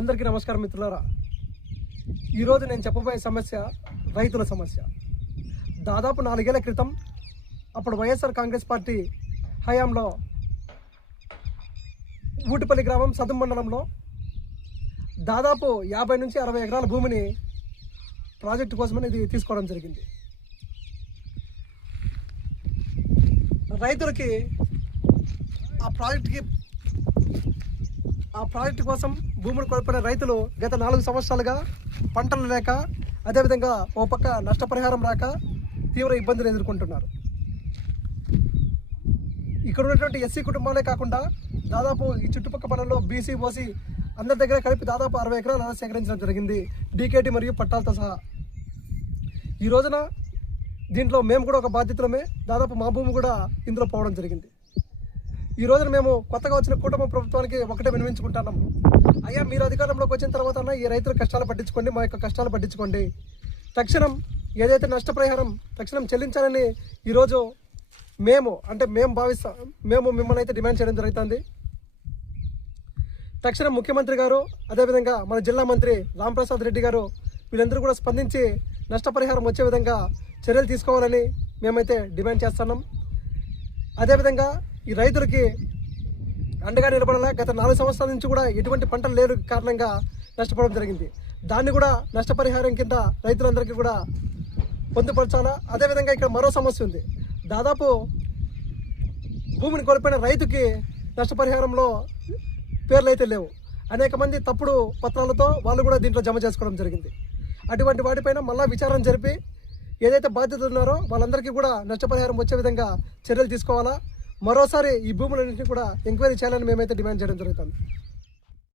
అందరికీ నమస్కారం మిత్రులారా. ఈరోజు నేను చెప్పబోయే సమస్య రైతుల సమస్య. దాదాపు 4 ఏళ్ల క్రితం అప్పుడు వైఎస్ఆర్ కాంగ్రెస్ పార్టీ హయాంలో ఊటిపల్లి గ్రామం సదుం మండలంలో దాదాపు 50 నుంచి 60 ఎకరాల భూమిని ప్రాజెక్టు కోసమని ఇది తీసుకోవడం జరిగింది. రైతులకి ఆ ప్రాజెక్టు కోసం భూములు కోల్పోయిన రైతులు గత 4 సంవత్సరాలుగా పంటలు లేక, అదేవిధంగా ఓ పక్క నష్టపరిహారం రాక తీవ్ర ఇబ్బందులు ఎదుర్కొంటున్నారు. ఇక్కడ ఉన్నటువంటి ఎస్సీ కుటుంబాలే కాకుండా దాదాపు ఈ చుట్టుపక్కల పనుల్లో బీసీ, ఓసీ అందరి దగ్గర కలిపి దాదాపు 60 ఎకరాలు సేకరించడం జరిగింది, డీకేటీ మరియు పట్టాలతో సహా. ఈ రోజున దీంట్లో మేము కూడా ఒక బాధ్యతలమే, దాదాపు మా భూమి కూడా ఇందులో పోవడం జరిగింది. ఈ రోజున మేము కొత్తగా వచ్చిన కుటుంబ ప్రభుత్వానికి ఒకటే వినిపించుకుంటున్నాం. అయ్యా, మీరు అధికారంలోకి వచ్చిన తర్వాత ఈ రైతుల కష్టాలు పట్టించుకోండి, మా యొక్క కష్టాలు పట్టించుకోండి. తక్షణం ఏదైతే నష్టపరిహారం తక్షణం చెల్లించాలని ఈరోజు మేము మిమ్మల్ని అయితే డిమాండ్ చేయడం జరుగుతుంది. తక్షణం ముఖ్యమంత్రి గారు, అదేవిధంగా మన జిల్లా మంత్రి రాంప్రసాద్ రెడ్డి గారు వీళ్ళందరూ కూడా స్పందించి నష్టపరిహారం వచ్చే విధంగా చర్యలు తీసుకోవాలని మేమైతే డిమాండ్ చేస్తున్నాం. అదేవిధంగా ఈ రైతులకి అండగా నిలబడాలా. గత 4 సంవత్సరాల నుంచి కూడా ఎటువంటి పంటలు లేని కారణంగా నష్టపోవడం జరిగింది. దాన్ని కూడా నష్టపరిహారం కింద రైతులందరికీ కూడా పొందుపరచాలా. అదేవిధంగా ఇక్కడ మరో సమస్య ఉంది. దాదాపు భూమిని కోల్పోయిన రైతుకి నష్టపరిహారంలో పేర్లు అయితే లేవు. అనేక మంది తప్పుడు పత్రాలతో వాళ్ళు కూడా దీంట్లో జమ చేసుకోవడం జరిగింది. అటువంటి వాటిపైన మళ్ళా విచారణ జరిపి ఏదైతే బాధ్యతలు ఉన్నారో వాళ్ళందరికీ కూడా నష్టపరిహారం వచ్చే విధంగా చర్యలు తీసుకోవాలా. మరోసారి ఈ భూములన్నింటినీ కూడా ఎంక్వైరీ చేయాలని మేమైతే డిమాండ్ చేయడం జరుగుతుంది.